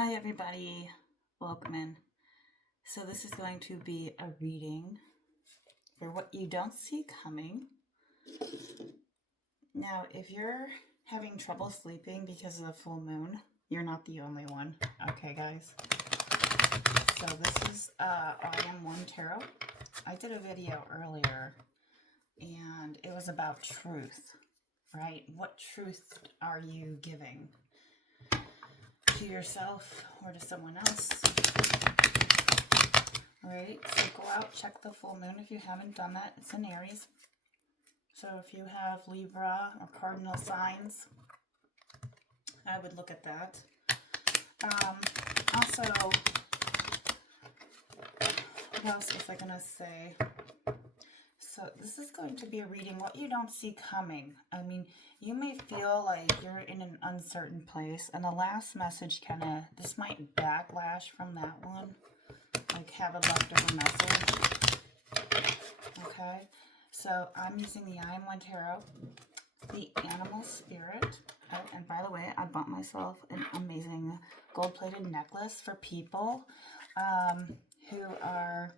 Hi everybody, welcome in. So this is going to be a reading for what you don't see coming. Now, if you're having trouble sleeping because of the full moon, you're not the only one. Okay, guys. So this is I Am One Tarot. I did a video earlier, and it was about truth, right? What truth are you giving to yourself or to someone else? Alright, so go out, check the full moon if you haven't done that. It's in Aries. So if you have Libra or cardinal signs, I would look at that. Also, what else was I going to say? So this is going to be a reading what you don't see coming. I mean, you may feel like you're in an uncertain place, and the last message this might backlash from that one. Like have a leftover message. Okay, so I'm using the I Am One Tarot, the Animal Spirit. Oh, and by the way, I bought myself an amazing gold-plated necklace for people who are,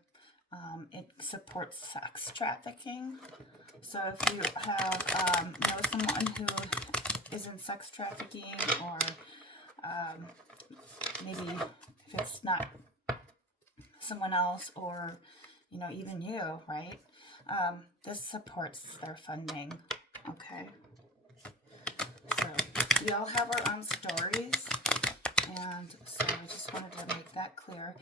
it supports sex trafficking. So if you have know someone who is in sex trafficking, or maybe if it's not someone else, or even you, right? This supports their funding. Okay, so we all have our own stories, and so I just wanted to make that clear.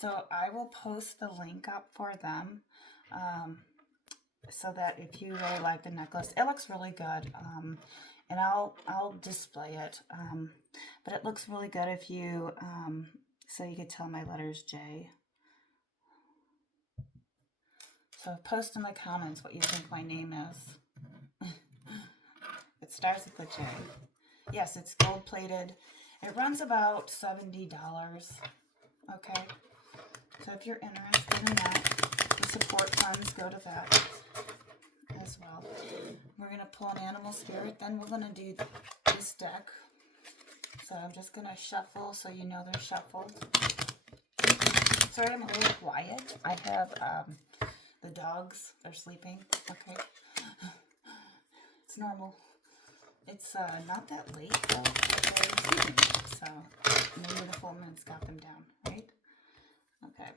So I will post the link up for them, so that if you really like the necklace, it looks really good, and I'll display it, but it looks really good if you so you could tell my letter's J. So post in the comments what you think my name is. It starts with a J. Yes, it's gold plated. It runs about $70. Okay. So if you're interested in that, the support funds go to that as well. We're going to pull an animal spirit. Then we're going to do this deck. So I'm just going to shuffle so you know they're shuffled. Sorry, I'm a little quiet. I have the dogs, they're sleeping. Okay. It's normal. It's not that late though, but they're sleeping. So maybe the full moon's got them down, right? Okay.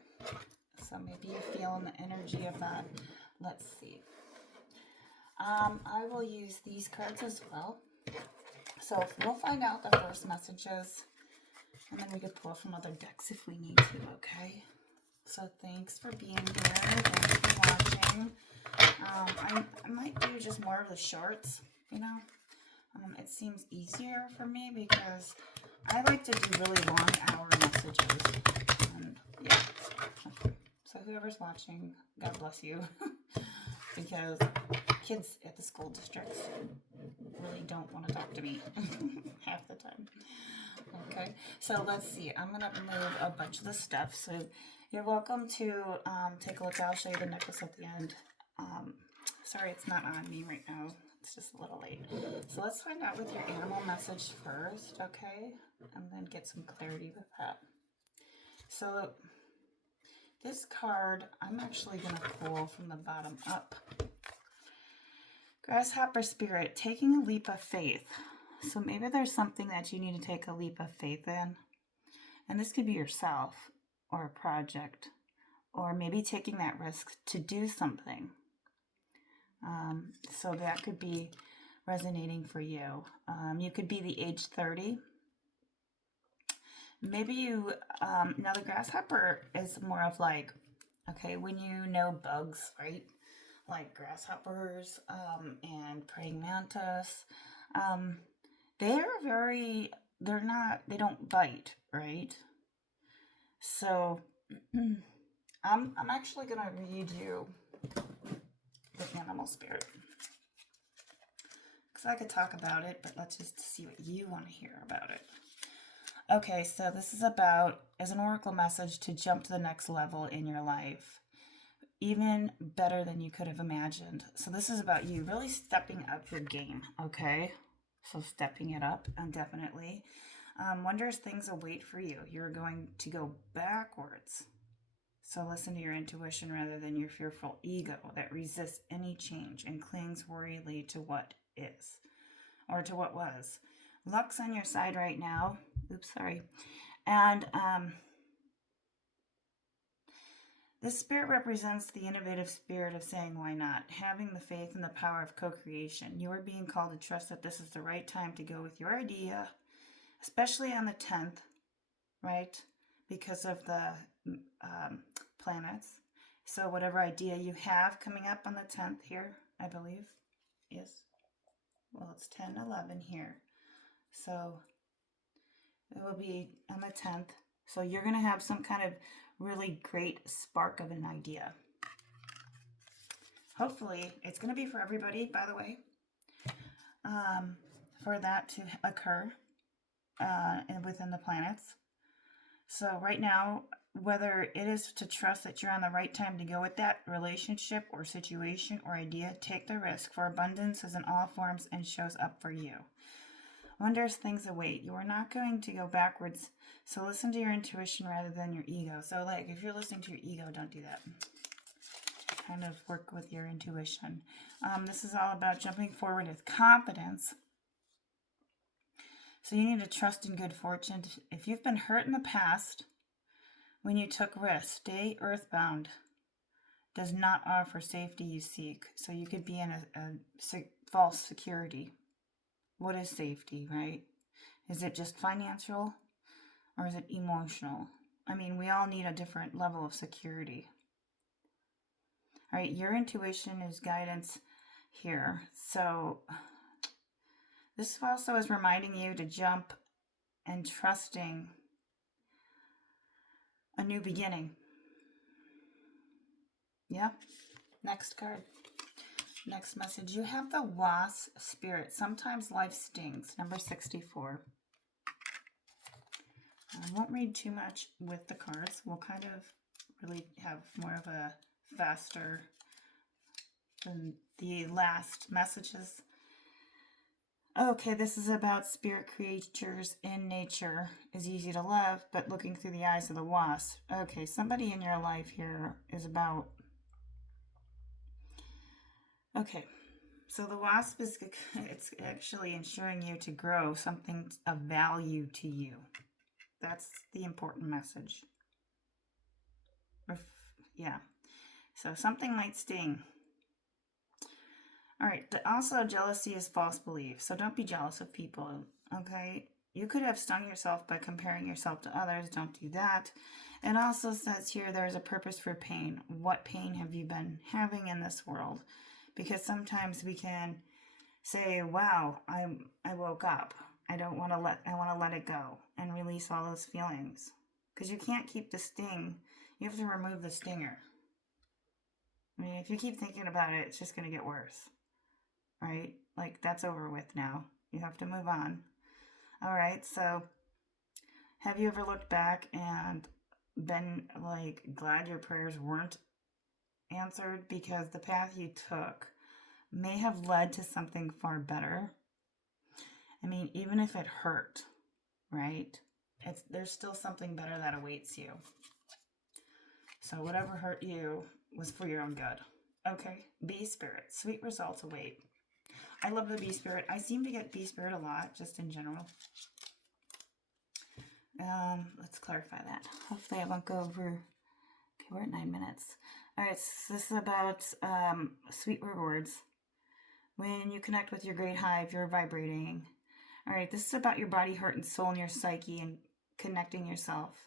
So maybe you're feeling the energy of that. Let's see. I will use these cards as well. So we'll find out the first messages, and then we could pull from other decks if we need to, okay? So thanks for being here. Thanks for watching. I might do just more of the shorts, it seems easier for me because I like to do really long hour messages. And yeah. Okay. So whoever's watching, God bless you. Because kids at the school districts really don't want to talk to me half the time. Okay, so let's see. I'm going to move a bunch of the stuff. So you're welcome to take a look. I'll show you the necklace at the end. Sorry, it's not on me right now. It's just a little late. So let's find out with your animal message first, okay? And then get some clarity with that. So this card, I'm actually going to pull from the bottom up. Grasshopper Spirit, taking a leap of faith. So maybe there's something that you need to take a leap of faith in. And this could be yourself, or a project, or maybe taking that risk to do something. So that could be resonating for you. You could be the age 30. Maybe you, now the grasshopper is more of like, okay, when you know bugs, right? Like grasshoppers and praying mantis, they don't bite, right? So I'm actually going to read you the animal spirit, because I could talk about it, but let's just see what you want to hear about it. Okay, so this is about, as an oracle message, to jump to the next level in your life, even better than you could have imagined. So this is about you really stepping up your game, okay? So stepping it up, definitely. Wondrous things await for you. You're going to go backwards. So listen to your intuition rather than your fearful ego that resists any change and clings worriedly to what is or to what was. Luck's on your side right now. Oops, sorry. And this spirit represents the innovative spirit of saying why not, having the faith and the power of co-creation. You are being called to trust that this is the right time to go with your idea, especially on the 10th, right? Because of the planets. So whatever idea you have coming up on the 10th here, I believe, is, well, it's 10/11 here. So it will be on the 10th. So you're going to have some kind of really great spark of an idea. Hopefully, it's going to be for everybody, by the way, for that to occur and within the planets. So right now, whether it is to trust that you're on the right time to go with that relationship or situation or idea, take the risk, for abundance is in all forms and shows up for you. Wondrous things await. You are not going to go backwards, so listen to your intuition rather than your ego. So like if you're listening to your ego, don't do that. Kind of work with your intuition. This is all about jumping forward with confidence. So you need to trust in good fortune. If you've been hurt in the past when you took risks, stay earthbound. Does not offer safety you seek. So you could be in a false security. What is safety, right? Is it just financial or is it emotional? I mean, we all need a different level of security. All right, your intuition is guidance here. So this also is reminding you to jump and trusting a new beginning. Yeah. Next card. Next message. You have the wasp spirit. Sometimes life stings. Number 64. I won't read too much with the cards. We'll kind of really have more of a faster than the last messages. Okay, this is about spirit creatures in nature is easy to love, but looking through the eyes of the wasp. Okay, somebody in your life here is about... Okay, so the wasp is, it's actually ensuring you to grow something of value to you. That's the important message. Yeah, so something might sting. All right, also jealousy is false belief, so don't be jealous of people, okay? You could have stung yourself by comparing yourself to others. Don't do that. It also says here there's a purpose for pain. What pain have you been having in this world? Because sometimes we can say, wow, I woke up. I want to let it go and release all those feelings. Because you can't keep the sting. You have to remove the stinger. I mean, if you keep thinking about it, it's just going to get worse. Right? Like, that's over with now. You have to move on. All right, so have you ever looked back and been, like, glad your prayers weren't answered? Because the path you took may have led to something far better. I mean, even if it hurt, right? There's still something better that awaits you. So whatever hurt you was for your own good. Okay, bee spirit. Sweet results await. I love the bee spirit. I seem to get bee spirit a lot, just in general. Let's clarify that. Hopefully I won't go over... Okay, we're at 9 minutes. All right, so this is about sweet rewards. When you connect with your great hive, you're vibrating. All right, this is about your body, heart, and soul, and your psyche, and connecting yourself.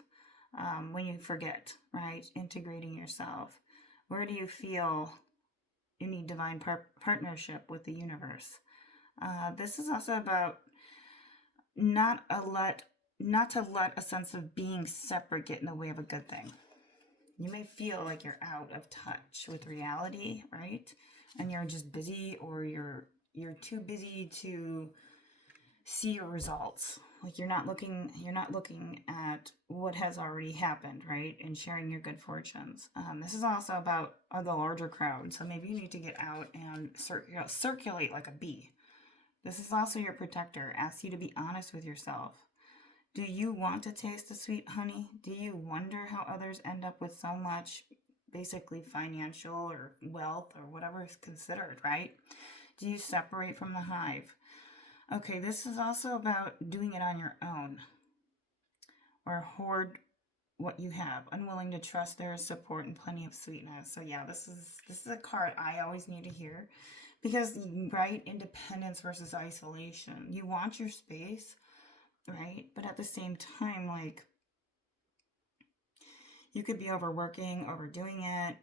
When you forget, right? Integrating yourself. Where do you feel you need divine partnership with the universe? This is also about not to let a sense of being separate get in the way of a good thing. You may feel like you're out of touch with reality, right? And you're just busy, or you're too busy to see your results. Like you're not looking at what has already happened, right? And sharing your good fortunes. This is also about the larger crowd. So maybe you need to get out and circulate like a bee. This is also your protector. Asks you to be honest with yourself. Do you want to taste the sweet honey? Do you wonder how others end up with so much, basically financial or wealth or whatever is considered, right? Do you separate from the hive? Okay, this is also about doing it on your own or hoard what you have, unwilling to trust there is support and plenty of sweetness. So yeah, this is a card I always need to hear because, right, independence versus isolation. You want your space, right? But at the same time, like, you could be overworking, overdoing it,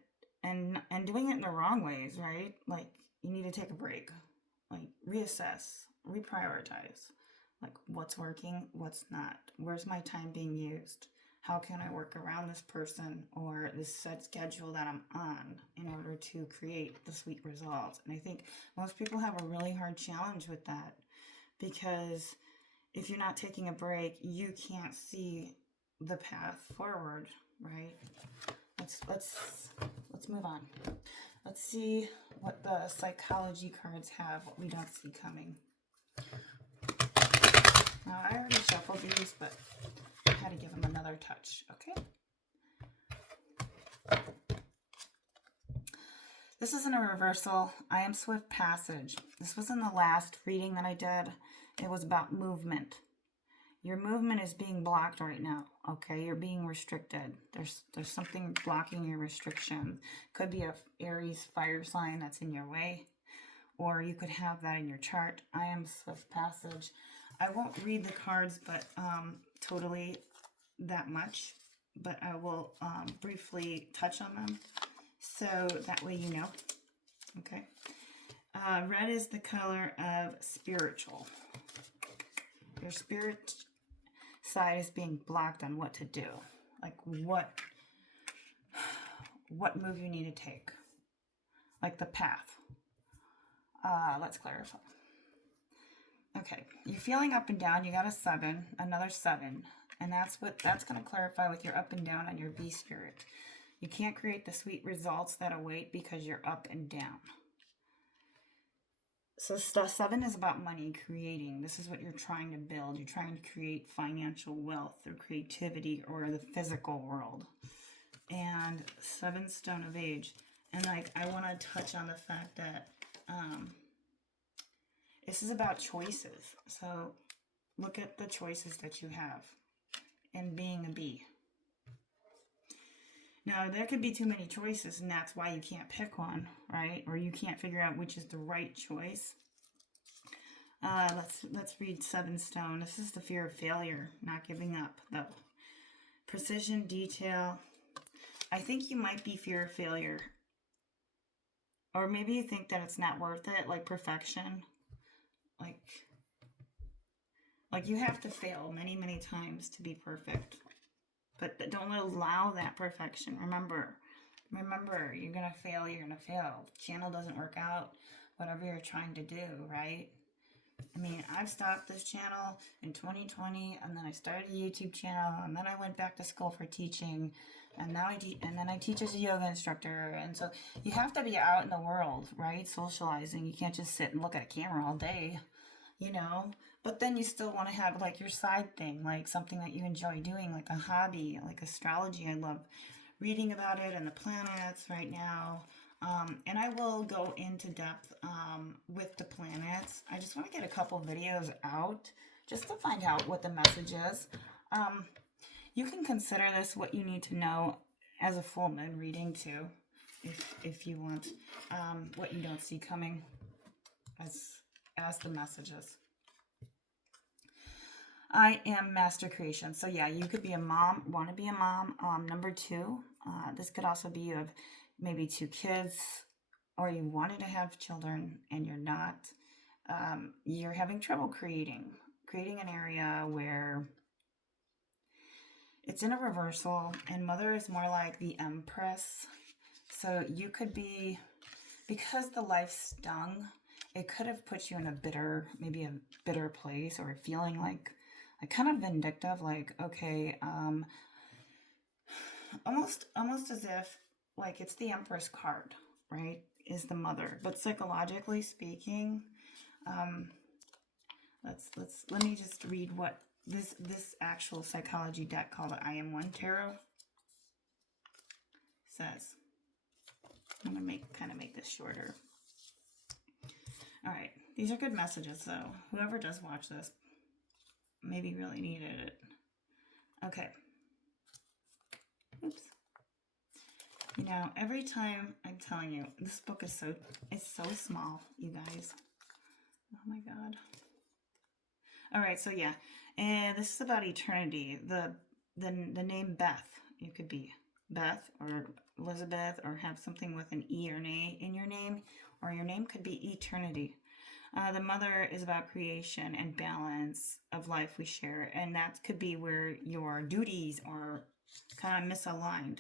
and doing it in the wrong ways, right? Like, you need to take a break, like reassess, reprioritize, like what's working, what's not, where's my time being used, how can I work around this person or this set schedule that I'm on in order to create the sweet results. And I think most people have a really hard challenge with that because if you're not taking a break, you can't see the path forward, right? Let's move on. Let's see what the psychology cards have, what we don't see coming. Now, I already shuffled these, but I had to give them another touch, okay? This isn't a reversal. I am swift passage. This was in the last reading that I did. It was about movement. Your movement is being blocked right now, okay? You're being restricted. There's something blocking your restriction. Could be a Aries fire sign that's in your way, or you could have that in your chart. I am swift passage. I won't read the cards, but totally that much, but I will briefly touch on them so that way you know, okay? Red is the color of spiritual. Your spirit side is being blocked on what to do, like what move you need to take, like the path. Let's clarify. Okay, you're feeling up and down. You got a 7, another 7, and that's going to clarify with your up and down on your V spirit. You can't create the sweet results that await because you're up and down. So 7 is about money, creating. This is what you're trying to build. You're trying to create financial wealth through creativity or the physical world. And 7 stone of age. And like, I want to touch on the fact that this is about choices. So look at the choices that you have in being a bee. Now, there could be too many choices, and that's why you can't pick one, right? Or you can't figure out which is the right choice. Let's read 7 stone. This is the fear of failure, not giving up, though. Precision, detail. I think you might be fear of failure. Or maybe you think that it's not worth it, like perfection. Like you have to fail many, many times to be perfect. But don't allow that perfection. Remember, you're going to fail, you're going to fail. Channel doesn't work out, whatever you're trying to do, right? I mean, I've stopped this channel in 2020, and then I started a YouTube channel, and then I went back to school for teaching, and now I teach as a yoga instructor. And so you have to be out in the world, right? Socializing. You can't just sit and look at a camera all day, you know? But then you still want to have like your side thing, like something that you enjoy doing, like a hobby, like astrology. I love reading about it and the planets right now. And I will go into depth with the planets. I just want to get a couple videos out just to find out what the message is. You can consider this what you need to know as a full moon reading too, if you want, what you don't see coming as the messages. I am master creation. So yeah, you could be a mom, want to be a mom. Number 2, this could also be you have maybe 2 kids, or you wanted to have children and you're not. You're having trouble creating an area where it's in a reversal, and mother is more like the empress. So you could be, because the life stung, it could have put you in a bitter place, or feeling like kind of vindictive, like, okay, almost as if like it's the Empress card, right? Is the mother, but psychologically speaking, let me just read what this actual psychology deck called the I Am One Tarot says, I'm gonna kind of make this shorter. All right, these are good messages though. Whoever does watch this maybe really needed it. Okay. Oops. You know, every time, I'm telling you, this book is it's so small, you guys. Oh my God. All right, so yeah, and this is about eternity. The name Beth, you could be Beth or Elizabeth, or have something with an E or an A in your name, or your name could be eternity. The mother is about creation and balance of life we share, and that could be where your duties are kind of misaligned.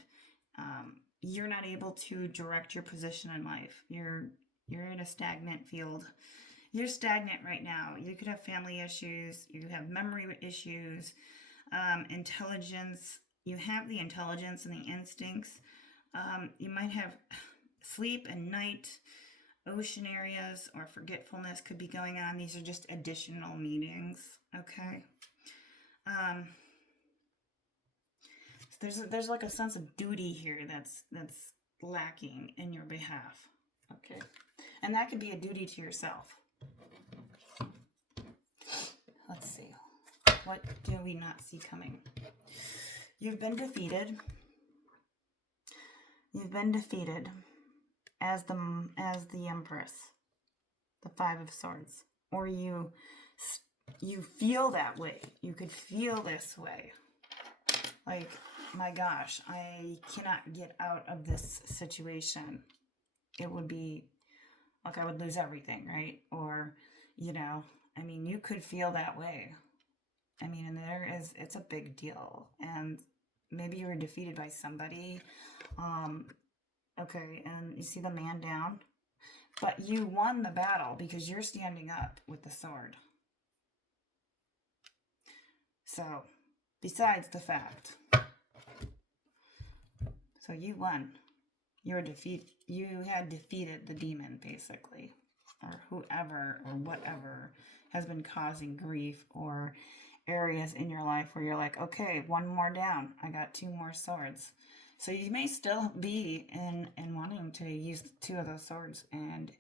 You're not able to direct your position in life. You're in a stagnant field. You're stagnant right now. You could have family issues. You have memory issues, intelligence. You have the intelligence and the instincts. You might have sleep and night, ocean areas, or forgetfulness could be going on. These are just additional meanings, okay? There's like a sense of duty here that's lacking in your behalf, okay? And that could be a duty to yourself. Let's see. What do we not see coming? You've been defeated. You've been defeated as the Empress, the Five of Swords, or you feel that way. You could feel this way, like, my gosh, I cannot get out of this situation. It would be like I would lose everything, right? Or, you know, I mean, you could feel that way. I mean, and it's a big deal. And maybe you were defeated by somebody. Okay, and you see the man down. But you won the battle because you're standing up with the sword. So, besides the fact. So you won. You had defeated the demon, basically. Or whoever or whatever has been causing grief, or areas in your life where you're like, okay, one more down. I got 2 more swords. So you may still be in wanting to use 2 of those swords, and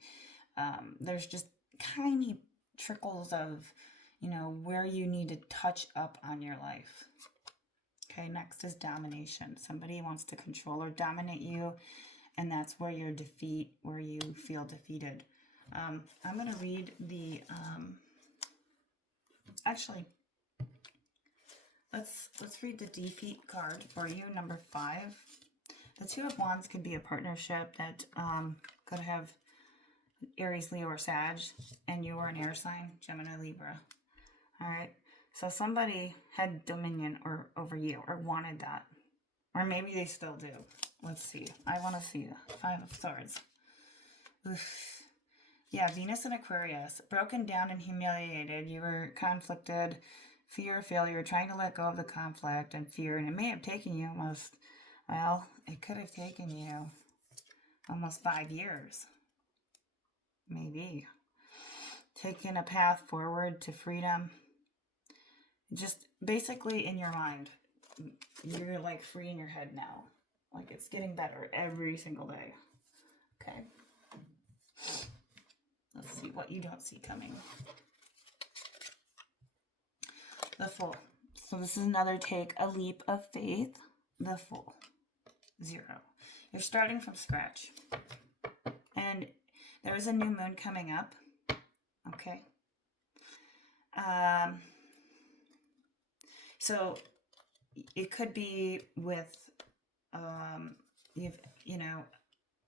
there's just tiny trickles of, you know, where you need to touch up on your life. Okay, next is domination. Somebody wants to control or dominate you, and that's where you feel defeated. I'm going to read the, actually, let's read the defeat card for you, number 5. The 2 of Wands could be a partnership that could have Aries, Leo, or Sag, and you are an air sign, Gemini, Libra. All right, so somebody had dominion over you, or wanted that, or maybe they still do. Let's see. I want to see the 5 of Swords. Oof. Yeah, Venus and Aquarius, broken down and humiliated. You were conflicted, fear of failure, trying to let go of the conflict and fear, and it may have taken you it could have taken you almost 5 years. Maybe. Taking a path forward to freedom. Just basically in your mind, you're like free in your head now. Like it's getting better every single day. Okay. Let's see what you don't see coming. The Fool. So this is another take a leap of faith. The Fool. 0. You're starting from scratch. And there is a new moon coming up. Okay. So it could be with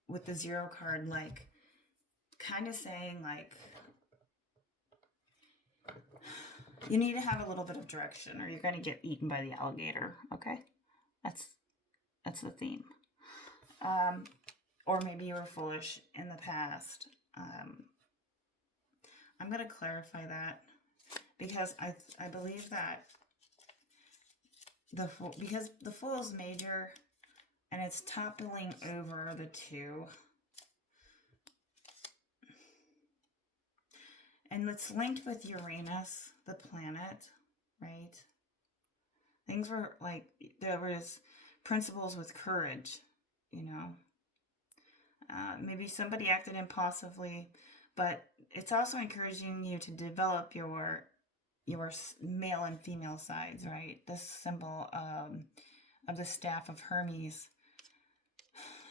with the 0 card, like kind of saying like you need to have a little bit of direction or you're going to get eaten by the alligator. Okay. That's the theme. Or maybe you were foolish in the past. I'm going to clarify that because I believe that because the Fool is major and it's toppling over the 2. And it's linked with Uranus, the planet, right? Things were like, there was principles with courage, you know. Maybe somebody acted impulsively, but it's also encouraging you to develop your male and female sides, right? This symbol of the staff of Hermes,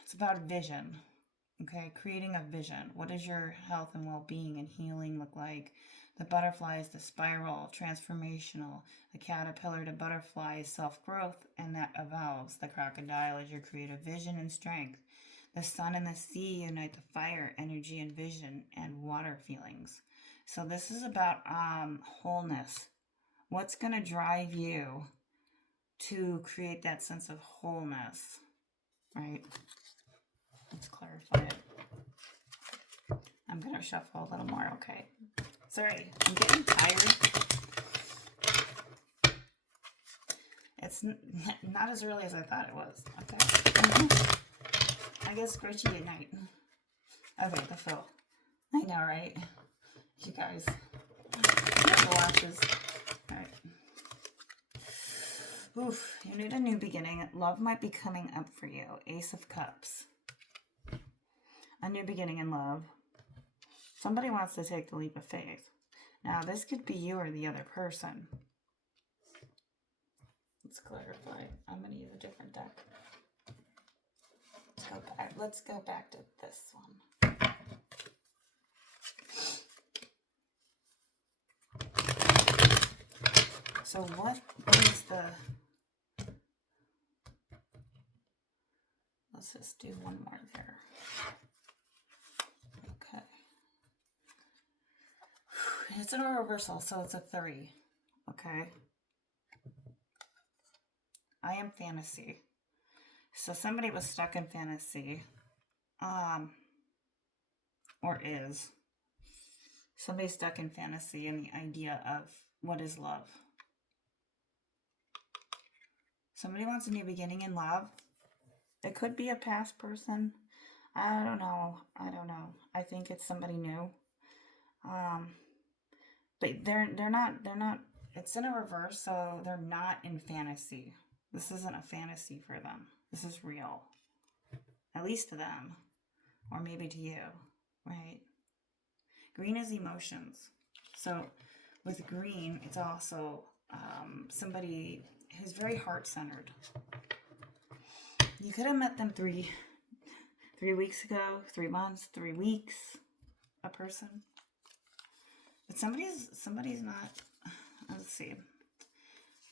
it's about vision, okay? Creating a vision. What does your health and well-being and healing look like? The butterfly is the spiral, transformational. The caterpillar to butterfly is self-growth, and that evolves. The crocodile is your creative vision and strength. The sun and the sea unite the fire, energy, and vision, and water feelings. So this is about wholeness. What's going to drive you to create that sense of wholeness, right? Let's clarify it. I'm going to shuffle a little more, okay? Sorry, I'm getting tired. It's not as early as I thought it was, okay? I guess squishy at night. Okay, the fill. I know, right? You guys. The watches. Alright. Oof, you need a new beginning. Love might be coming up for you. Ace of Cups. A new beginning in love. Somebody wants to take the leap of faith. Now, this could be you or the other person. Let's clarify. I'm going to use a different deck. Let's go back to this one. So what is the... Let's just do one more there. Okay. It's in a reversal, so it's a 3. Okay. I am fantasy. So somebody was stuck in fantasy. Or is. Somebody's stuck in fantasy and the idea of what is love. Somebody wants a new beginning in love. It could be a past person. I don't know. I think it's somebody new. But they're not, it's in a reverse, so they're not in fantasy. This isn't a fantasy for them. This is real. At least to them. Or maybe to you, right? Green is emotions. So with green, it's also somebody who's very heart-centered. You could have met them 3 weeks ago, 3 months, 3 weeks, a person. But somebody's not, let's see.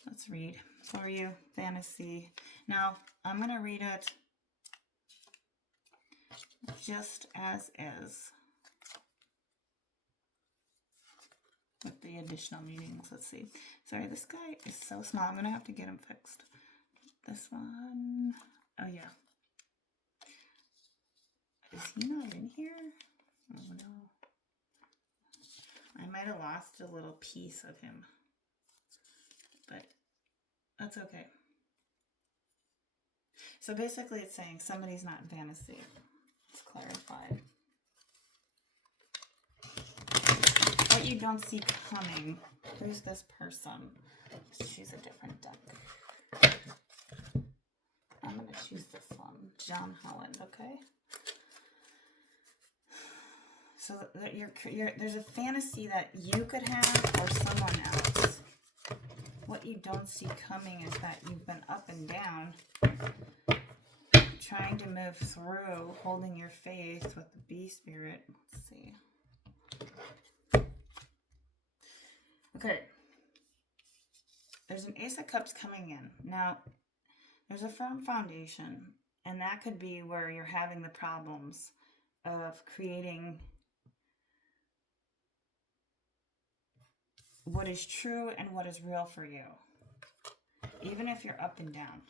Let's read for you, fantasy. Now, I'm going to read it just as is. With the additional meanings, let's see. Sorry, this guy is so small. I'm going to have to get him fixed. This one, oh yeah. Is he not in here? Oh no. I might have lost a little piece of him. But that's okay. So basically it's saying somebody's not in fantasy. Let's clarify. What you don't see coming. Who's this person? Let's choose a different deck. I'm going to choose this one. John Holland, okay? So that there's a fantasy that you could have or someone else. What you don't see coming is that you've been up and down, trying to move through, holding your faith with the bee spirit. Let's see. Okay. There's an Ace of Cups coming in. Now, there's a firm foundation, and that could be where you're having the problems of creating what is true and what is real for you, even if you're up and down.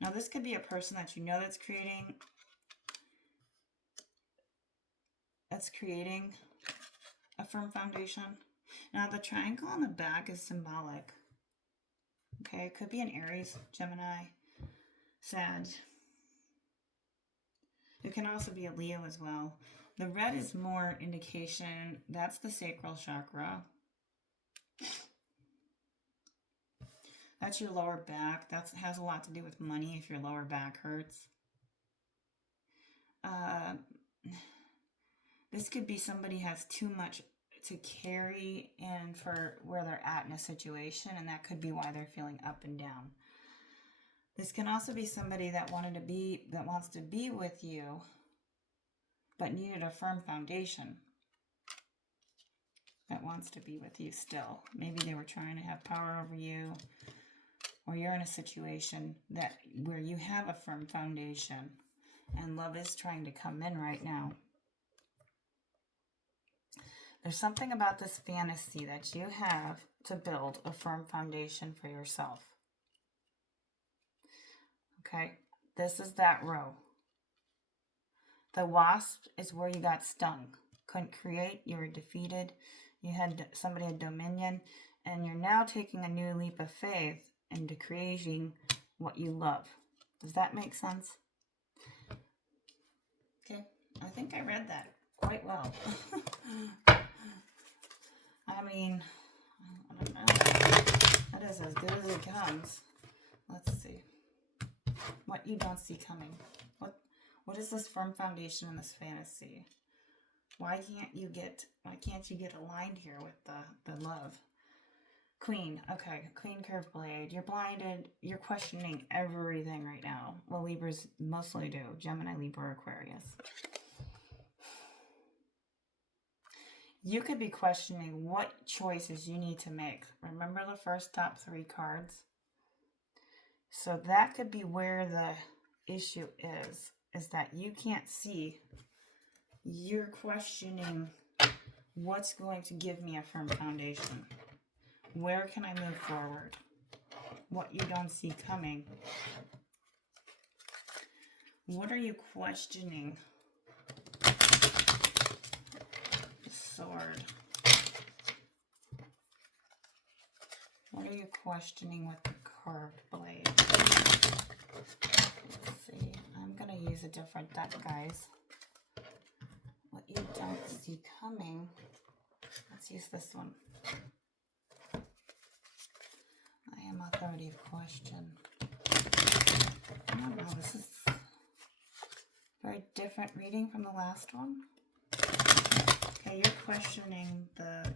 Now, this could be a person that you know that's creating a firm foundation. Now, the triangle on the back is symbolic. Okay, it could be an Aries, Gemini, Sag. It can also be a Leo as well. The red is more indication. That's the sacral chakra. That's your lower back. That has a lot to do with money if your lower back hurts. Uh, this could be somebody has too much to carry and for where they're at in a situation, and that could be why they're feeling up and down. This can also be somebody that wants to be with you, but needed a firm foundation. That wants to be with you still. Maybe they were trying to have power over you, or you're in a situation where you have a firm foundation, and love is trying to come in right now. There's something about this fantasy that you have to build a firm foundation for yourself. Okay, this is that row. The wasp is where you got stung. Couldn't create, you were defeated. Somebody had dominion, and you're now taking a new leap of faith into creating what you love. Does that make sense? Okay, I think I read that quite well. I mean, I don't know. That is as good as it comes. Let's see. What you don't see coming. What is this firm foundation in this fantasy? Why can't you get aligned here with the love? Queen. Okay, Queen curved blade. You're blinded. You're questioning everything right now. Well, Libras mostly do. Gemini, Libra, Aquarius. You could be questioning what choices you need to make. Remember the first top 3 cards? So that could be where the issue is that you can't see. You're questioning what's going to give me a firm foundation. Where can I move forward? What you don't see coming. What are you questioning? Sword. What are you questioning with the curved blade? Let's see. I'm going to use a different deck, guys. What you don't see coming. Let's use this one. I am authority of question. I don't know. This is a very different reading from the last one. Okay, you're questioning the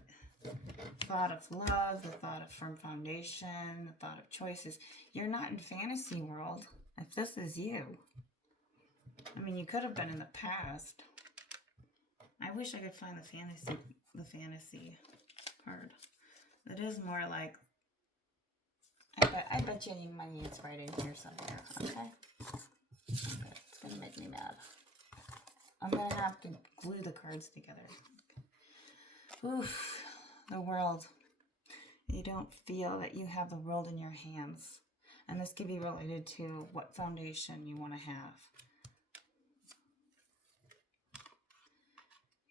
thought of love, the thought of firm foundation, the thought of choices. You're not in fantasy world. If this is you, I mean, you could have been in the past. I wish I could find the fantasy card. It is more like, I bet you money is right in here somewhere. Okay, it's gonna make me mad. I'm gonna have to glue the cards together. Oof, the world. You don't feel that you have the world in your hands. And this could be related to what foundation you want to have.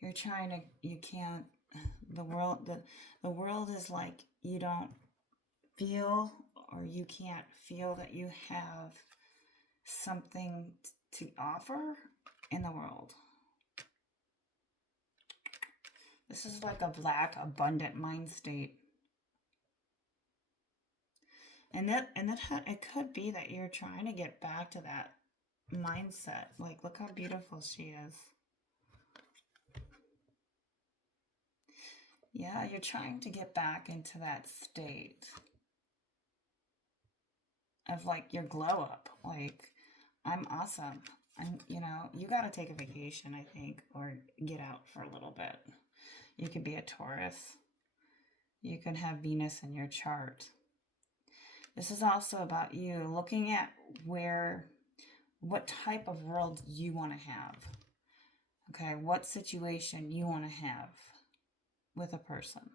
You can't, the world is like you don't feel, or you can't feel that you have something to offer in the world. This is like a black, abundant mind state. And it could be that you're trying to get back to that mindset. Like, look how beautiful she is. Yeah, you're trying to get back into that state of like your glow up. Like, I'm awesome. You got to take a vacation, I think, or get out for a little bit. You could be a Taurus. You could have Venus in your chart. This is also about you looking at what type of world you want to have. Okay, what situation you want to have with a person.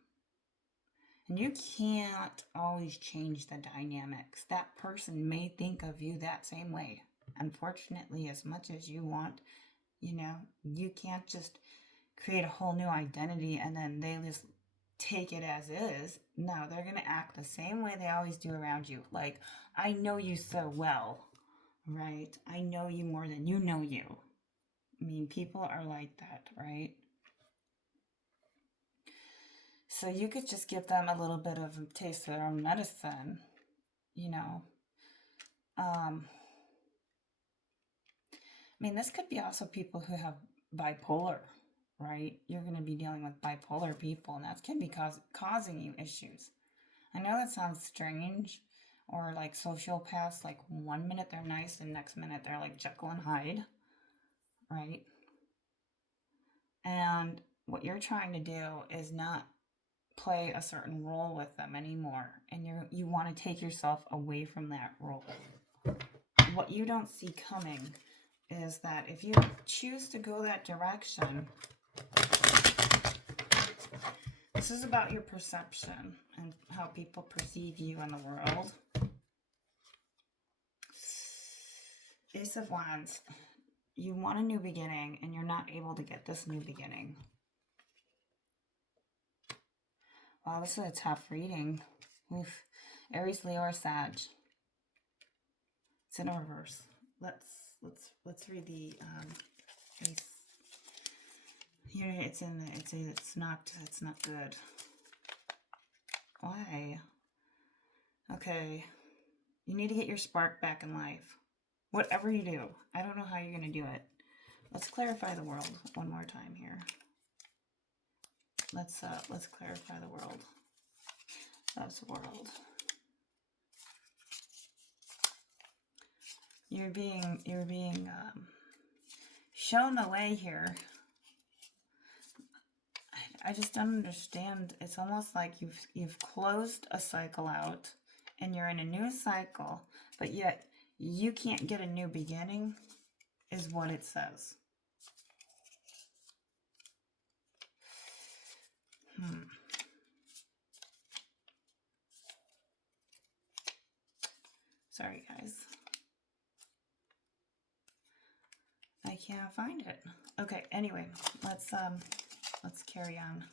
And you can't always change the dynamics. That person may think of you that same way. Unfortunately, as much as you want, you can't just create a whole new identity and then they just take it as is. No, they're going to act the same way they always do around you. Like, I know you so well, right? I know you more than you know you. I mean, people are like that, right? So you could just give them a little bit of a taste of their own medicine, you know. I mean, this could be also people who have bipolar, right? You're going to be dealing with bipolar people, and that could be causing you issues. I know that sounds strange, or like sociopaths, like 1 minute they're nice and next minute they're like Jekyll and Hyde, right? And what you're trying to do is not play a certain role with them anymore, and you want to take yourself away from that role. What you don't see coming is that if you choose to go that direction, this is about your perception and how people perceive you in the world. Ace of Wands. You want a new beginning, and you're not able to get this new beginning. Wow, this is a tough reading. Oof. Aries, Leo, or Sag. It's in reverse. Let's read the ace. Here it's not good. Why? Okay. You need to get your spark back in life. Whatever you do. I don't know how you're going to do it. Let's clarify the world one more time here. Let's clarify the world. That's the world. You're being shown the way here. I just don't understand. It's almost like you've closed a cycle out, and you're in a new cycle, but yet you can't get a new beginning, is what it says. Sorry, guys. I can't find it. Okay, anyway, let's carry on.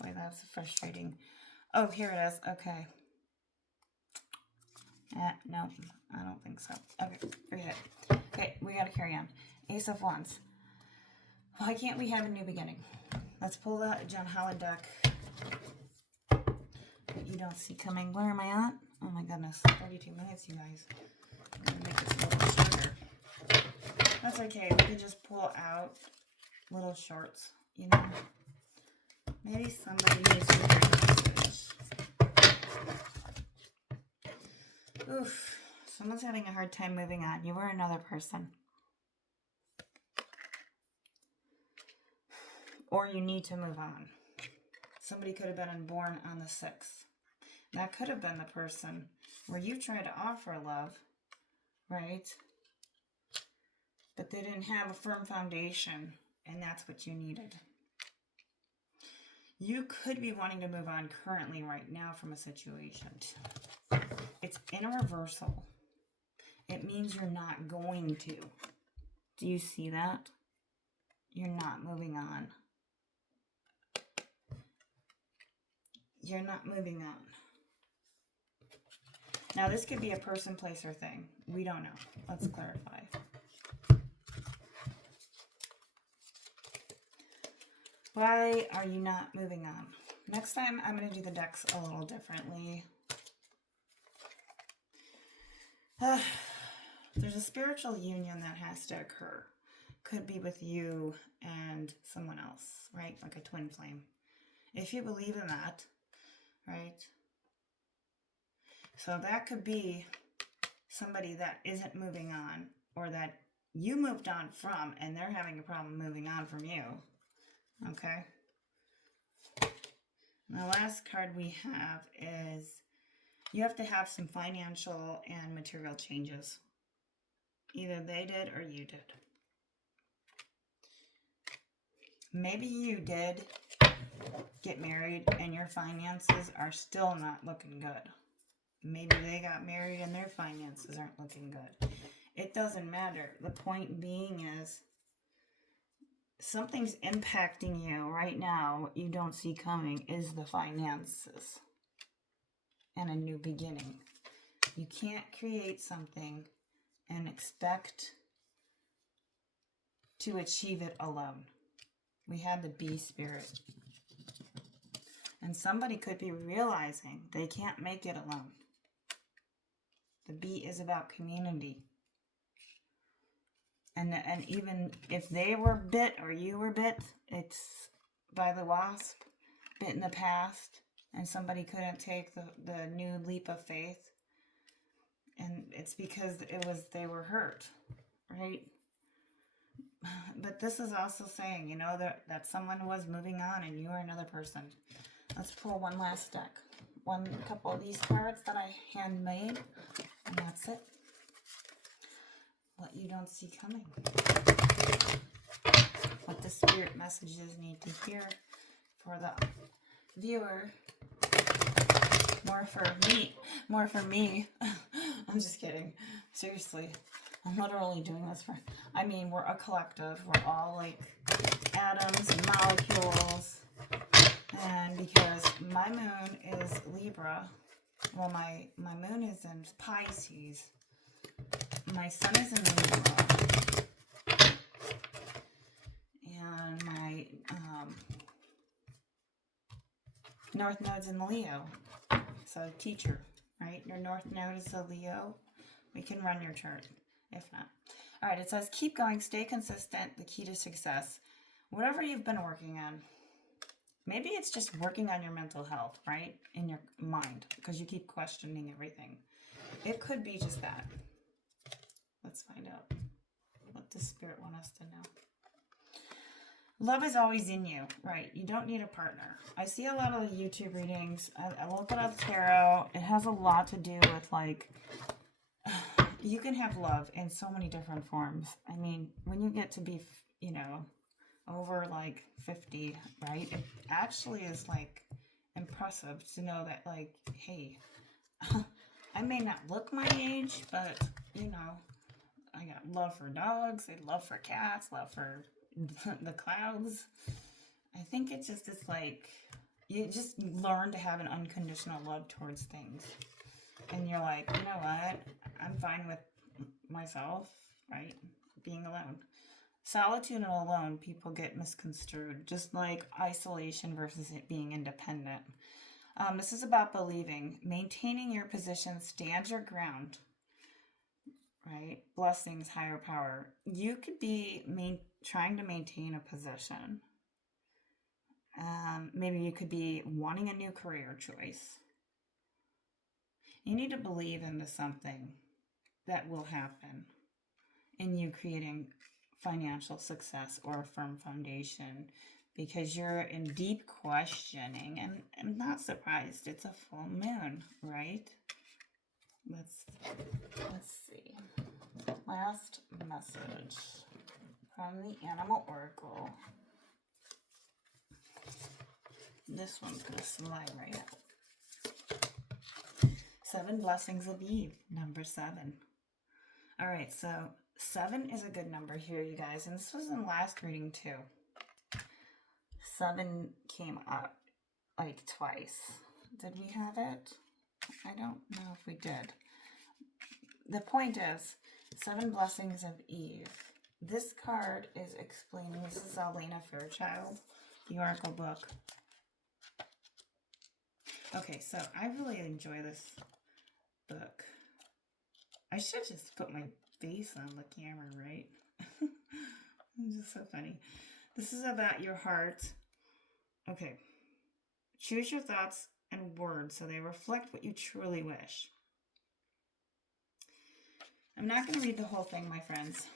Boy, that's frustrating. Oh, here it is. Okay. No, I don't think so. Okay, forget it. Okay, we gotta carry on. Ace of Wands. Why can't we have a new beginning? Let's pull the John Holland deck. You don't see coming. Where am I at? Oh my goodness, 32 minutes, you guys. I'm gonna make this a little shorter. That's okay. We can just pull out little shorts, you know. Maybe somebody needs to hear a message. Oof. Someone's having a hard time moving on. You were another person. Or you need to move on. Somebody could have been born on the 6th. That could have been the person where you tried to offer love, right? But they didn't have a firm foundation, and that's what you needed. You could be wanting to move on currently right now from a situation. It's in a reversal. It means you're not going to. Do you see that? You're not moving on. You're not moving on. Now, this could be a person, place, or thing. We don't know. Let's clarify. Why are you not moving on? Next time, I'm going to do the decks a little differently. There's a spiritual union that has to occur. Could be with you and someone else, right? Like a twin flame. If you believe in that, right? So that could be somebody that isn't moving on, or that you moved on from, and they're having a problem moving on from you. Okay? And the last card we have is you have to have some financial and material changes. Either they did or you did. Maybe you did get married and your finances are still not looking good. Maybe they got married and their finances aren't looking good. It doesn't matter. The point being is something's impacting you right now. What you don't see coming is the finances and a new beginning. You can't create something and expect to achieve it alone. We had the bee spirit. And somebody could be realizing they can't make it alone. The bee is about community. And even if they were bit or you were bit, it's by the wasp, bit in the past, and somebody couldn't take the new leap of faith. And it's because they were hurt, right? But this is also saying, you know, that someone was moving on and you are another person. Let's pull one last deck. A couple of these cards that I handmade, and that's it. What you don't see coming. What the spirit messages need to hear for the viewer. More for me. I'm just kidding. Seriously. I'm literally doing this we're a collective. We're all like atoms and molecules. And because my moon is Libra, well, my moon is in Pisces. My sun is in Libra. And my North Node's in Leo. So teacher, right? Your North Node is a Leo. We can run your chart, if not. All right, it says, keep going, stay consistent, the key to success. Whatever you've been working on, maybe it's just working on your mental health, right? In your mind, because you keep questioning everything. It could be just that. Let's find out what the spirit wants us to know. Love is always in you, right? You don't need a partner. I see a lot of the YouTube readings. I look at the tarot. It has a lot to do with, like, you can have love in so many different forms. I mean, when you get to be, you know, over like 50, right? It actually is like impressive to know that, like, hey, I may not look my age, but, you know, I got love for dogs, love for cats, love for the clouds. I think it's like you just learn to have an unconditional love towards things. And you're like, you know what? I'm fine with myself, right? Being alone. Solitude and alone, people get misconstrued, just like isolation versus it being independent. This is about believing, maintaining your position, stand your ground, right? Blessings, higher power. You could be trying to maintain a position. Maybe you could be wanting a new career choice. You need to believe into something that will happen in you creating financial success or a firm foundation, because you're in deep questioning, and I'm not surprised. It's a full moon, right? Let's see. Last message from the Animal Oracle. This one's gonna slide right out. 7 blessings of Eve, number 7. All right, so 7 is a good number here, you guys, and this was in the last reading too. 7 came up like twice. Did we have it? I don't know if we did. The point is, 7 blessings of Eve. This card is explaining, this is Elena Fairchild, the Oracle book. Okay, so I really enjoy this book. I should just put my face on the camera, right? It's just so funny. This is about your heart. Okay. Choose your thoughts and words so they reflect what you truly wish. I'm not going to read the whole thing, my friends,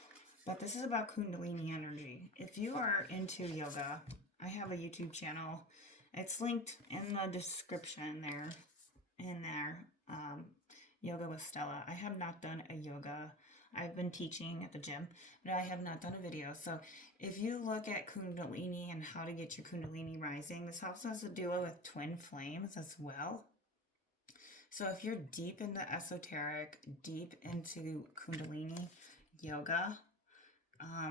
but this is about Kundalini energy. If you are into yoga, I have a YouTube channel. It's linked in the description there. Yoga with Stella. I have not done a yoga. I've been teaching at the gym, but I have not done a video. So if you look at Kundalini and how to get your Kundalini rising, this also has to do with twin flames as well. So if you're deep into esoteric, deep into Kundalini yoga,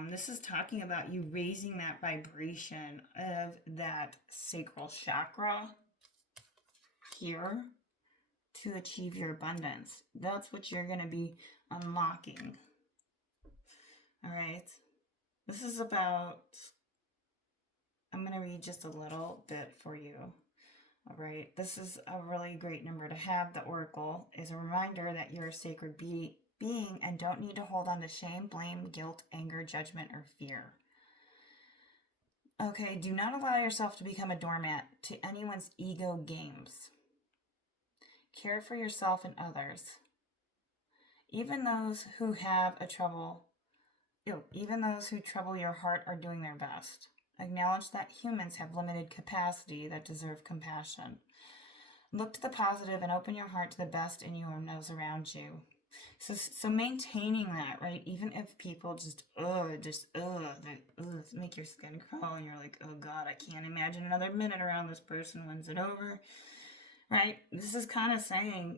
this is talking about you raising that vibration of that sacral chakra here to achieve your abundance. That's what you're going to be unlocking. All right. This is about, I'm going to read just a little bit for you. All right, this is a really great number to have. The Oracle is a reminder that you're a sacred being and don't need to hold on to shame, blame, guilt, anger, judgment, or fear. Okay, do not allow yourself to become a doormat to anyone's ego games. Care for yourself and others. Even those who trouble your heart are doing their best. Acknowledge that humans have limited capacity that deserve compassion. Look to the positive and open your heart to the best in you and those around you. So maintaining that, right? Even if people make your skin crawl and you're like, oh God, I can't imagine another minute around this person. When's it over? Right? This is kind of saying,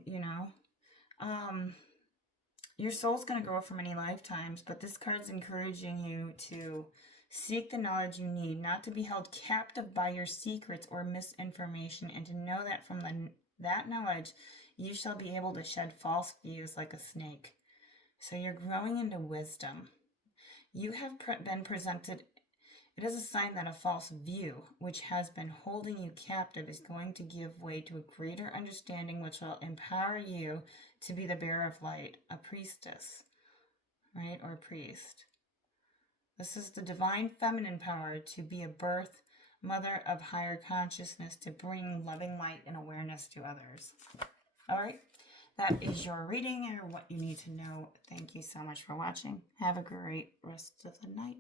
your soul's going to grow for many lifetimes, but this card's encouraging you to seek the knowledge you need, not to be held captive by your secrets or misinformation, and to know that from that knowledge, you shall be able to shed false views like a snake. So you're growing into wisdom. You have been presented. It is a sign that a false view, which has been holding you captive, is going to give way to a greater understanding, which will empower you to be the bearer of light, a priestess, right? Or priest. This is the divine feminine power to be a birth mother of higher consciousness, to bring loving light and awareness to others. All right, that is your reading or what you need to know. Thank you so much for watching. Have a great rest of the night.